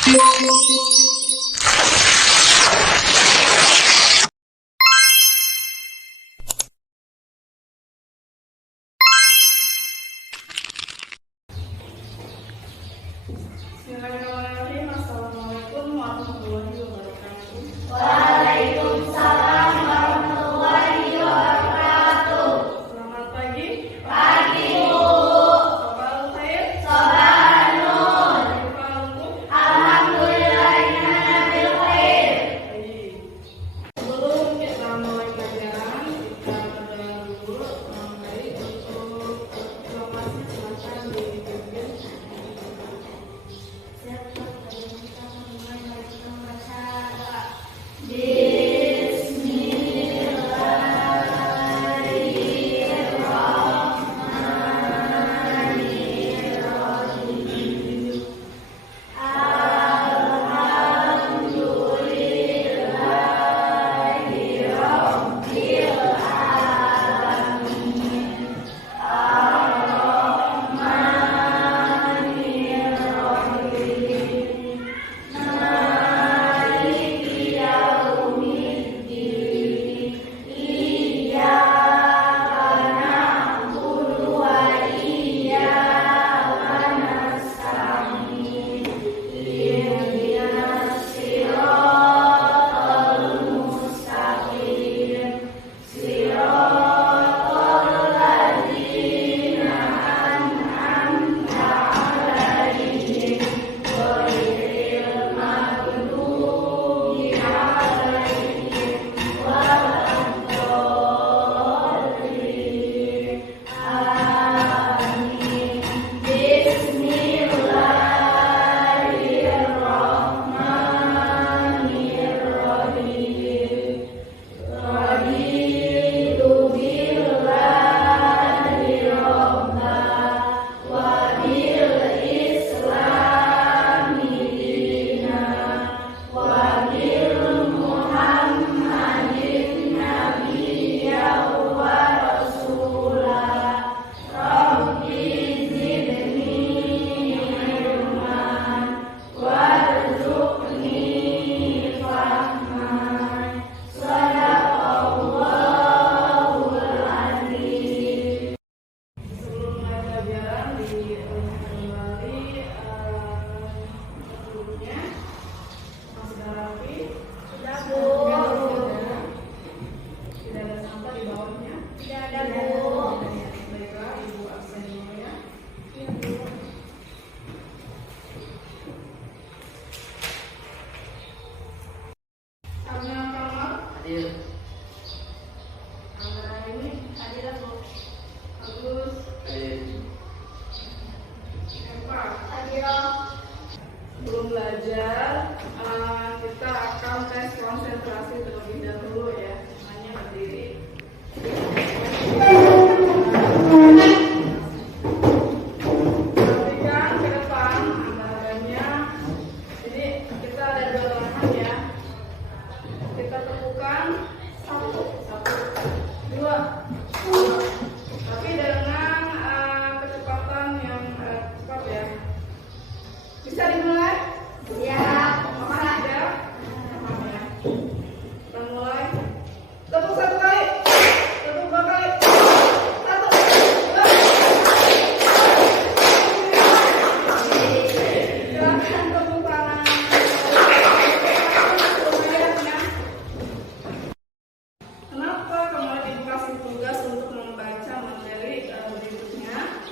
Bismillahirrahmanirrahim. Assalamualaikum warahmatullahi wabarakatuh. Waalaikumsalam warahmatullahi wabarakatuh. Selamat pagi. Pagi, Bu. Sabahul khair. Sabahun nur. Kaifa Alhamdulillahirabbil khair. Baik. Sebelum kita mulai pelajaran, kita berdoa dulu. Baik, untuk informasi silakan dipimpin. Sebelum belajar, kita akan tes konsentrasi terlebih dahulu ya. Semuanya berdiri. Perhatikan ke depan gambarannya. Jadi kita ada dua tangan ya. Kita tepukan satu, dua. Tapi dengan kecepatan yang cepat ya. Bisa dimulai? Siap. Paham ya? Paham ya? Kita mulai. Tepuk satu kali. Tepuk dua kali. Satu, dua. Silakan tepuk tangan. Lumayan ya. Kenapa kemarin dikasih tugas untuk membaca materi berikutnya?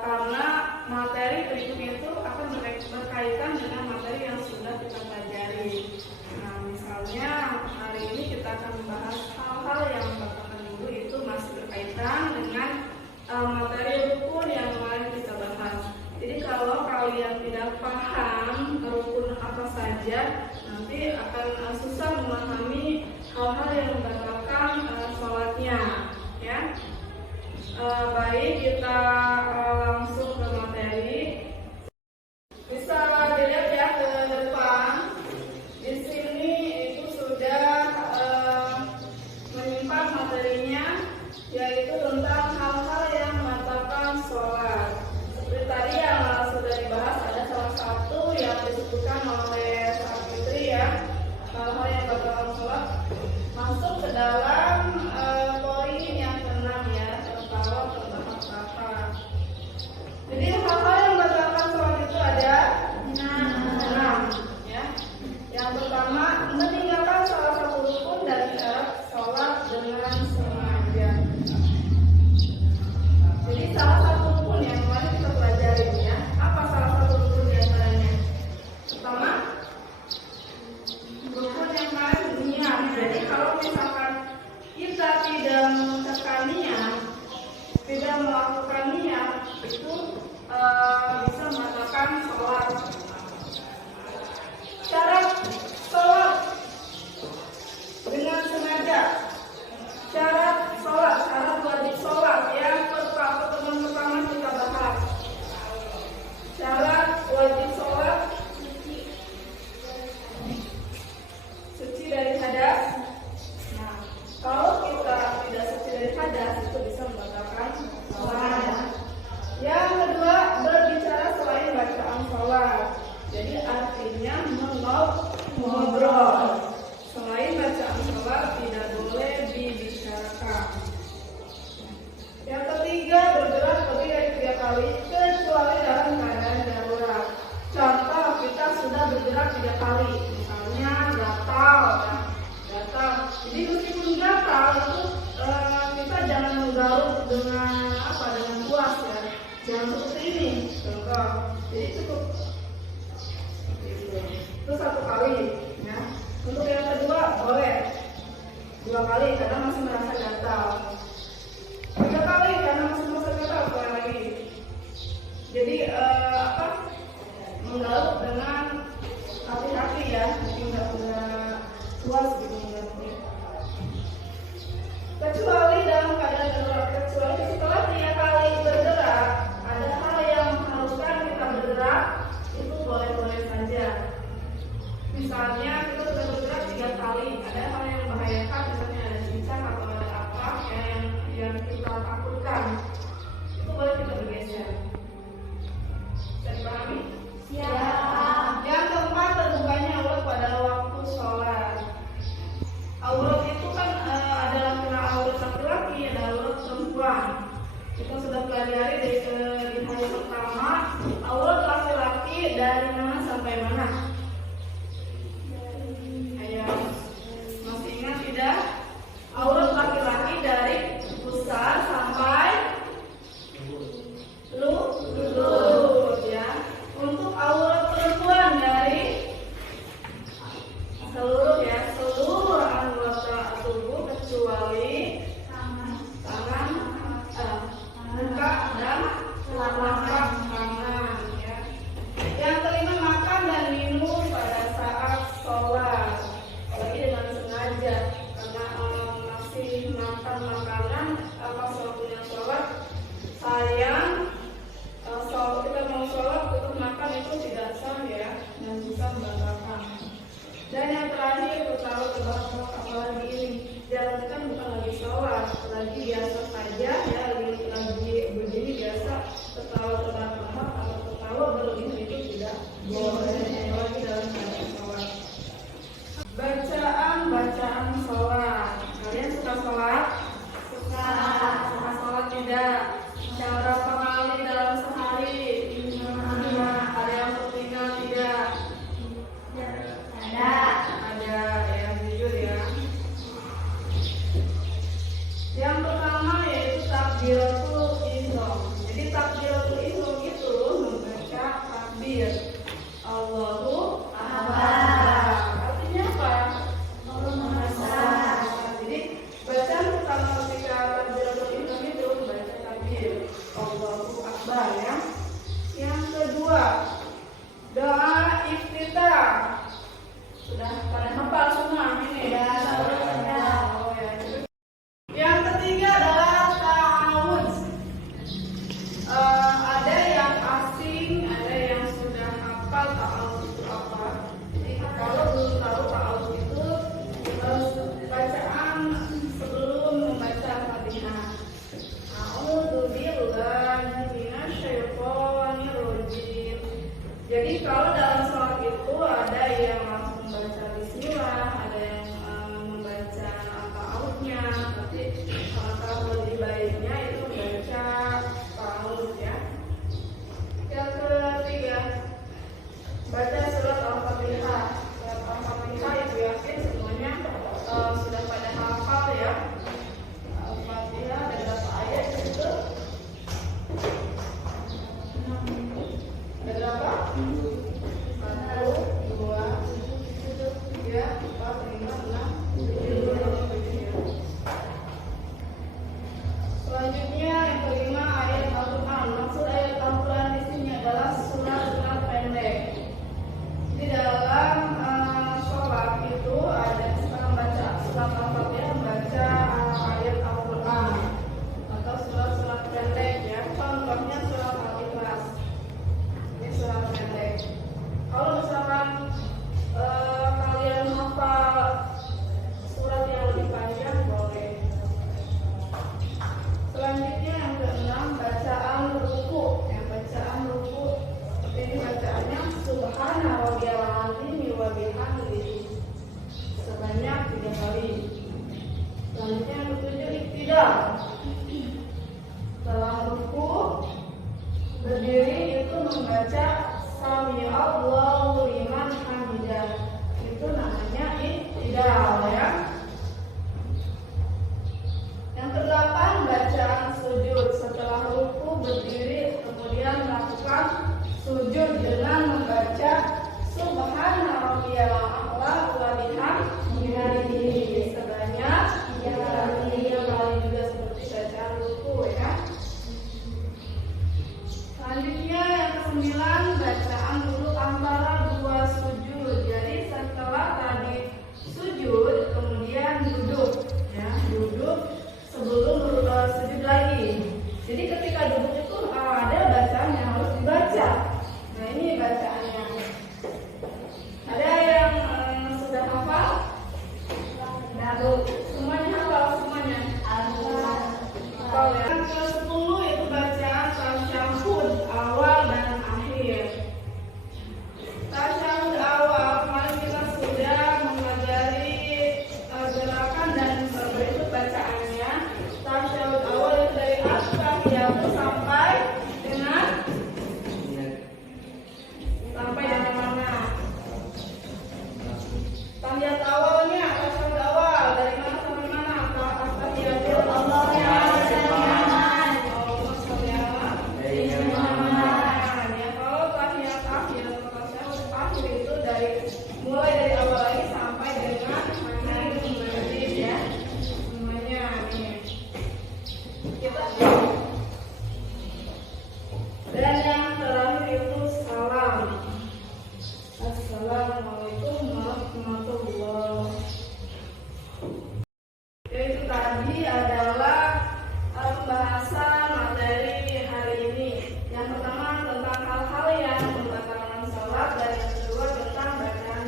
Karena materi berikutnya itu akan berkaitan dengan materi yang sudah kita pelajari. Nah, misalnya hari ini kita akan membahas hal-hal yang Bapak Ibu itu masih berkaitan dengan materi rukun yang kemarin kita bahas. Jadi kalau kalian tidak paham rukun apa saja, nanti akan susah memahami hal-hal yang membatalkan sholatnya, ya. Baik, kita langsung ke materi. Bisa dilihat ya ke depan. Di sini itu sudah menyimpan materinya, yaitu tentang hal-hal yang membatalkan sholat. Seperti tadi yang sudah dibahas, ada salah satu yang disebutkan mengerjakan sholat. Syarat sholat dengan sengaja. Syarat sholat, syarat wajib sholat. Yang pertemuan pertama kita bahas. Syarat wajib sholat: suci dari hadas. Nah, kalau kita tidak suci dari hadas, itu bisa membatalkan sholat. Yang kedua, berbicara selain bacaan sholat. Jadi artinya mengobrol. Selain bacaan sholat tidak boleh dibicarakan. Yang ketiga, bergerak lebih dari 3 kali kecuali dalam keadaan darurat. Contoh, kita sudah bergerak 3 kali, misalnya gatal, ya. Gatal. Jadi meskipun gatal itu kita jangan menggaruk dengan puas, ya. Jangan seperti ini. Contoh, jadi cukup itu 1 kali, ya. Untuk yang kedua boleh 2 kali karena masih merasa gatal. 3 kali karena masih merasa gatal, boleh lagi. Jadi menggaruk dengan hati-hati, ya, tidak puas gitu menggaruknya. Kecuali dalam keadaan darurat, kecuali setelah 3 kali bergerak ada hal yang mengharuskan kita bergerak, itu boleh-boleh saja. Misalnya kita sudah bergerak 3 kali, ada hal yang membahayakan, misalnya ada cincang atau ada apa yang kita takutkan, itu boleh kita bergeser. Bisa dipahami? Siap. Yang keempat, terbukanya aurat pada waktu sholat. Aurat itu kan adalah kena aurat laki-laki, ada aurat perempuan. Kita sudah pelajari di hari pertama, aurat laki-laki dari mana sampai mana? Masih ingat tidak? Aurat laki-laki dari pusar sampai lutut, ya. Untuk aurat perempuan dari seluruh anggota tubuh kecuali tangan, muka dan telapak tangan, ya. Yang kelima, makan dan minum pada saat sholat, apalagi dengan sengaja, karena masih makan makanan pas waktunya sholat, sayang. Kita mau sholat untuk makan itu tidak sah, ya, dan bisa membatalkan. Dan yang terakhir, terlalu terbahak apalagi ini, jalankan bukan lagi sholat, lagi biasa saja, ya, lagi begini biasa, tertawa terbahak atau tertawa berlebihan itu tidak boleh, apalagi dalam keadaan sholat. Bacaan sholat. Kalian suka sholat? Suka sholat tidak? Yang berapa kali dalam sehari? Ada yang tertinggal tidak? Ada, ya, jujur, ya. Yang pertama yaitu takbiratul ihram. Jadi takbiratul ihram itu membaca takbir Allahu Akbar. Artinya apa? Jadi bacaan pertama ketika takbiratul ihram itu membaca takbir Allahu Akbar, ya. Yang kedua, doa iftitah. Sudah pada hafal semua ini, ya? Oh, ya. Yang ketiga adalah ta'awudz. Ada yang asing, ada yang sudah hafal ta'awudz itu apa. Jadi kalau belum tahu ta'awudz itu bacaan sebelum membaca Fatihah. A'udzubillahi minasyaitonir rajim. Jadi kalau dalam sholat itu ada yang langsung membaca bismillah, ada yang membaca ta'awudnya, tapi kalau lebih baiknya itu membaca ta'awudz, ya. Yang ketiga, baca surat Al-Fatihah. Surat Al-Fatihah itu yakin semuanya sudah pada hafal, ya. Al-Fatihah ada berapa ayat itu? Ada berapa? 1, 2, 3, 4, 5, Sami Allahu liman hamidah. Itu namanya i'tidal ya. Yang kedelapan, bacaan sujud. Setelah ruku berdiri, kemudian melakukan sujud dengan membaca Subhana rabbiyal a'la wa bihamdihi sebanyak 3 kali juga seperti bacaan ruku ya. Selanjutnya yang ke-9, bacaan dulu antara dua sujud. Jadi setelah tadi sujud kemudian duduk ya, duduk sebelum sujud lagi. Jadi ketika duduk itu ada bacaan yang harus dibaca. Nah ini bacaannya. Ada yang sudah hafal? Semuanya hafal semuanya. Hafal ya. Yang ke-10 itu bacaan tasyahud awal dan akhir. Tasyahud awal kemarin kita sudah mempelajari gerakan dan berikut bacaannya. Tasyahud awal itu dari at-tahiyat sampai dengan mana? Tahiyat awalnya, tasyahud awal dari mana sampai mana? At-tahiyatul awalnya. Mulai dari awal lagi sampai dengan mana itu berarti ya semuanya nih kita. Dan yang terakhir itu salam. Assalamualaikum warahmatullahi. Itu tadi adalah pembahasan materi hari ini. Yang pertama tentang hal-hal yang membatalkan salat, dan yang kedua tentang bacaan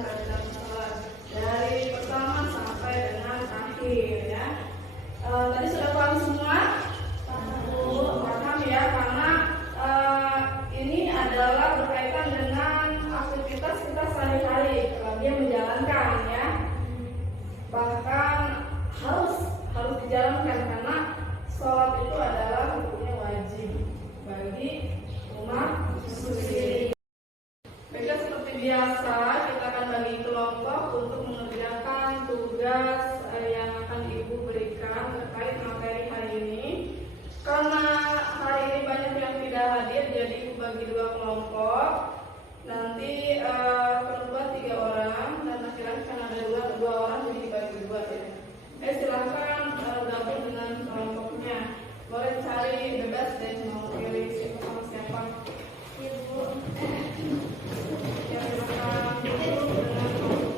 salat dari pertama sampai dengan akhir ya. Tadi sudah paham semua? Paham ya, karena ini adalah berkaitan dengan aktivitas kita sehari-hari dia menjalankan ya. Bahkan harus dijalankan karena sholat itu adalah hukumnya wajib bagi umat muslim. Baiklah, seperti biasa kita akan bagi kelompok untuk mengerjakan tugas yang akan Ibu berikan terkait materi hari ini. Karena hari ini banyak yang tidak hadir, jadi Ibu bagi 2 kelompok. Nanti perempuan 3 orang dan laki-laki kan ada 2 orang, jadi dibagi 2 ya. Silakan gabung dengan kelompoknya. Boleh cari bebas dan mau pilih siapa. Ibu. Ya, silakan gabung dengan kelompok.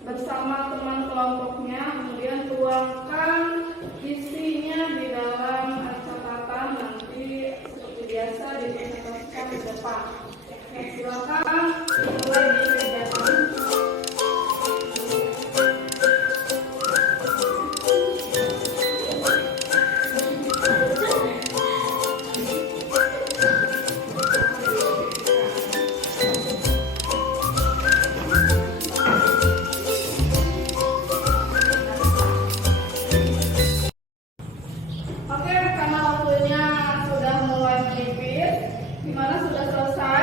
Bersama teman kelompoknya, kemudian tuangkan isinya di dalam catatan, nanti seperti biasa dipresentasikan di depan. Silakan mulai dikerjakan. Oke, karena waktunya sudah mulai menipis, dimana sudah selesai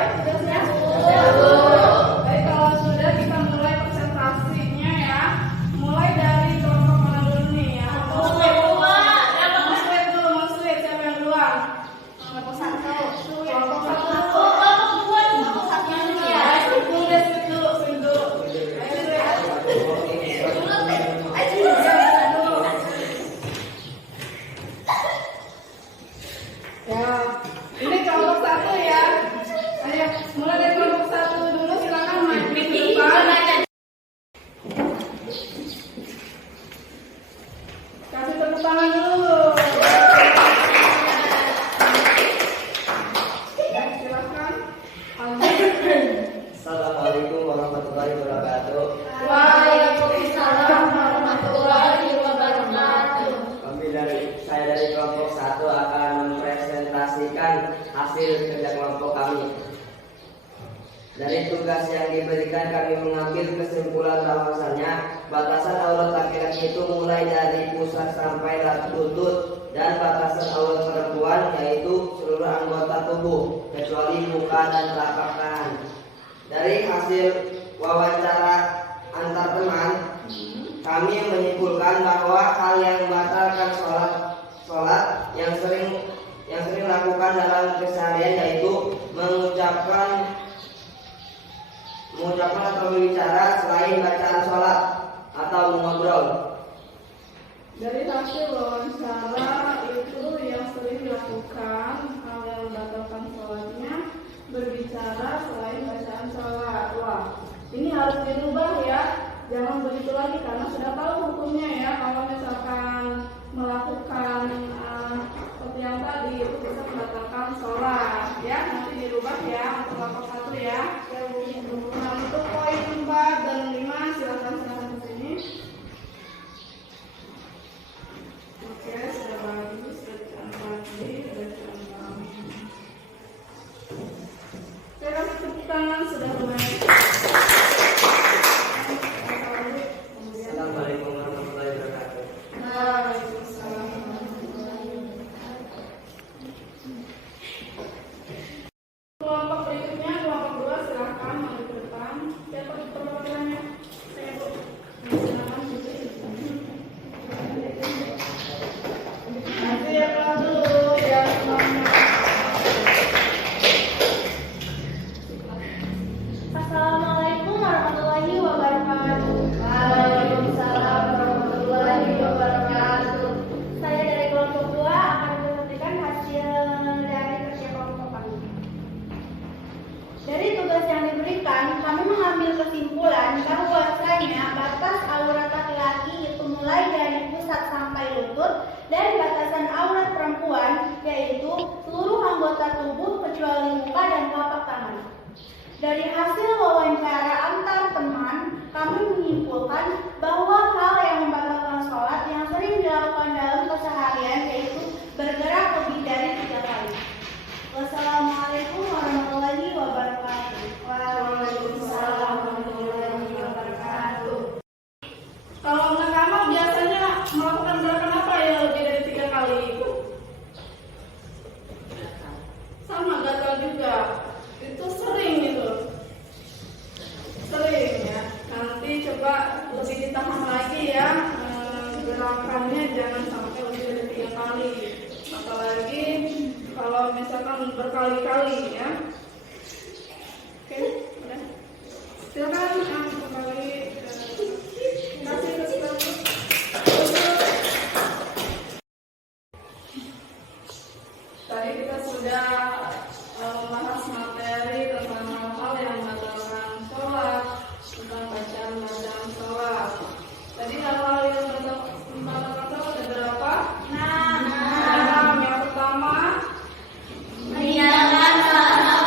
Kasih tepuk tangan dulu. Silakan. Assalamualaikum warahmatullahi wabarakatuh. Waalaikumsalam warahmatullahi wabarakatuh. Saya dari kelompok 1 akan mempresentasikan hasil kerja kelompok kami. Dari tugas yang diberikan kami mengambil kesimpulan bahwasannya batasan aurat laki-laki itu mulai dari pusar sampai lutut dan batasan aurat perempuan yaitu seluruh anggota tubuh kecuali muka dan telapak tangan. Dari hasil wawancara antar teman, kami menyimpulkan bahwa hal yang membatalkan sholat yang sering dilakukan dalam keseharian yaitu mengucapkan atau berbicara selain bacaan sholat atau mengobrol. Dari hasil wawancara itu yang sering dilakukan hal yang membatalkan sholatnya berbicara selain bacaan sholat. Wah, ini harus dirubah ya. Jangan begitu lagi karena sudah tahu hukumnya ya. Kalau misalkan melakukan seperti yang tadi itu bisa membatalkan sholat ya. Nanti dirubah ya untuk kelompok 1 ya. Nah, untuk poin 4 dan 5 silakan ke sini. Oke, sudah bagus. Bacaan lagi, bacaan lagi. Saya kasih tepuk tangan sudah mulai. Assalamualaikum warahmatullahi wabarakatuh. Waalaikumsalam. Kelompok berikutnya, kelompok 2 silakan maju ke depan. Siapa perwakilannya? Saya Bu. Silakan Bu. Nanti ya kelas dulu ya semuanya. Assalamualaikum warahmatullahi wabarakatuh. Waalaikumsalam warahmatullahi wabarakatuh. Saya dari kelompok 2 akan memberikan hasil dari kerja kelompok kami. Dari tugas yang diberikan, kami mengambil kesimpulan bahwasanya batas aurat laki-laki itu mulai dari pusat sampai lutut dan batasan aurat perempuan yaitu seluruh anggota tubuh kecuali muka dan telapak tangan. Dari hasil wawancara antar teman, kami menyimpulkan bahwa hal yang membatalkan sholat yang sering dilakukan dalam keseharian yaitu bergerak lebih dari 3 kali. Wassalamualaikum warahmatullahi wabarakatuh. Waalaikumsalam warahmatullahi wabarakatuh. Kalau anak kamu biasanya melakukan gerakan apa ya lebih dari 3 kali? Sama gatal juga. Itu sering gitu. Sering ya. Nanti coba lebih ditahan lagi ya. Gerakannya jangan sampai lebih dari 3 kali. Apalagi kalau misalkan berkali-kali ya. Oke, udah. Silakan kembali kasih ke sekolah. Tadi kita sudah membahas materi tentang hal-hal yang membatalkan sholat, tentang bacaan sholat. Tadi hal-hal yang membatalkan sholat ada berapa? 6. Yang pertama, Meninggalkan salah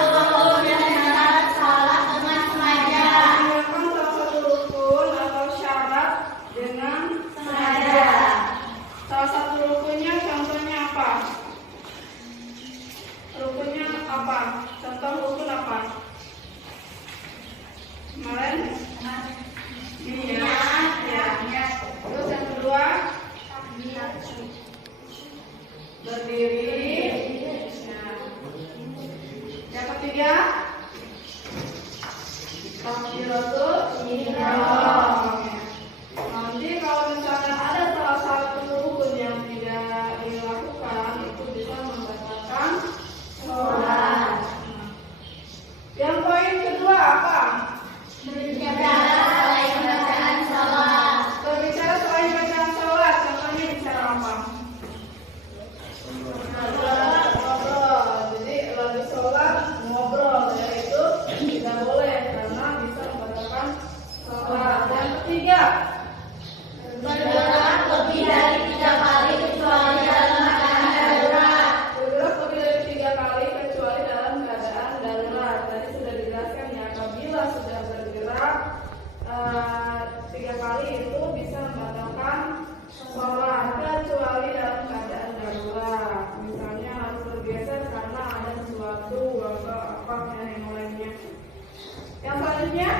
Yang selanjutnya,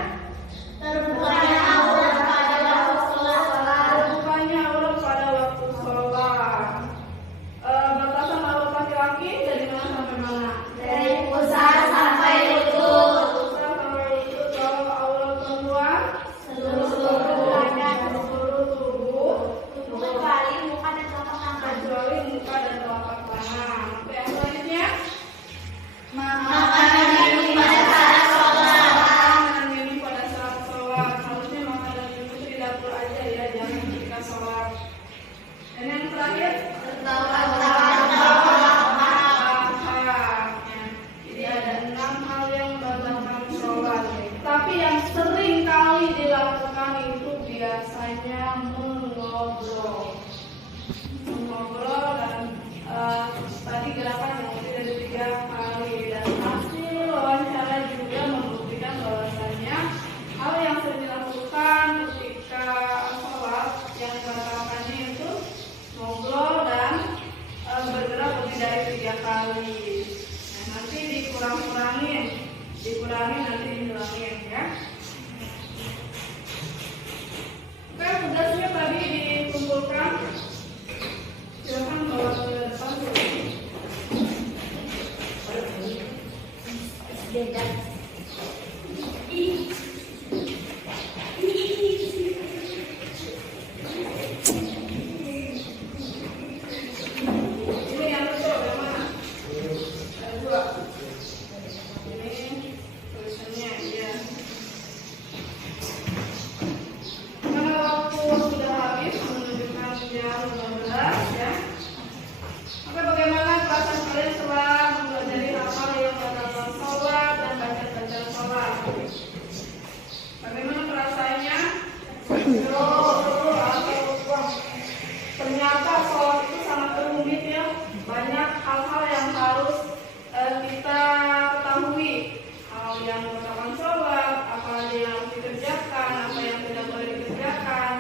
Terbukanya aurat pada waktu sholat. terbukanya aurat pada waktu sholat. Batasan aurat laki-laki dari mana sampai mana? Dari pusat sampai lutut. Pusat sampai lutut. Kalau aurat perempuan Seluruh tubuh. seluruh tubuh Kecuali muka dan telapak tangan. kecuali muka dan telapak tangan. Oke, yang selanjutnya, Makan dan minum pada saat sholat. makan dan minum pada saat sholat. Harusnya makan dan minum itu di dapur aja ya, jangan ketika sholat. Dan yang terakhir, Tertawa jadi ada 6 hal yang membatalkan sholat. Tapi yang sering kali dilakukan itu biasanya mengobrol dan tadi gerakan yang lebih dari 3 kali. Dan hasil wawancara juga membuktikan bahwasanya hal yang sering dilakukan ketika sholat yang dibatalkannya itu ngobrol dan bergerak lebih dari 3 kali. Nah, nanti dikurangin nanti dihilangin ya. Oke, tugasnya tadi dikumpulkan. Silakan bawa ke depan. Ini yang betul, yang mana? Ada 2. Ini tulisannya ya. Karena waktu sudah habis menunjukkan jam 12 ya. Oke, bagaimana perasaan kalian setelah mempelajari hafal yang batalkan sholat dan bacaan sholat? Bagaimana perasaannya? Ternyata sholat itu sangat rumit ya. Banyak hal-hal yang harus kita ketahui. Hal yang membatalkan sholat, apa yang harus dikerjakan, apa yang tidak boleh dikerjakan.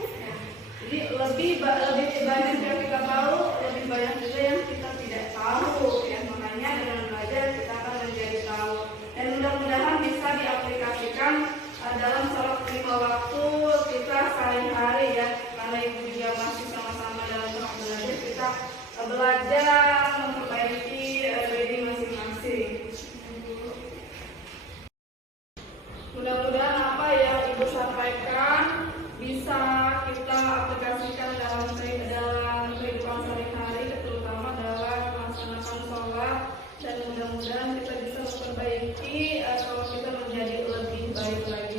Ya. Jadi lebih banyak yang kita tahu, lebih banyak juga yang kita tidak tahu. Ya, makanya dengan belajar kita akan menjadi tahu. Dan mudah-mudahan bisa diaplikasikan dalam sholat 5 waktu kita sehari-hari ya. Karena ibu juga masih sama-sama dalam tahap belajar, kita belajar memperbaiki diri masing-masing. Mudah-mudahan apa yang ibu sampaikan bisa kita aplikasikan dalam kehidupan sehari-hari, terutama dalam melaksanakan sholat, dan mudah-mudahan kita bisa memperbaiki sholat kita menjadi lebih baik lagi.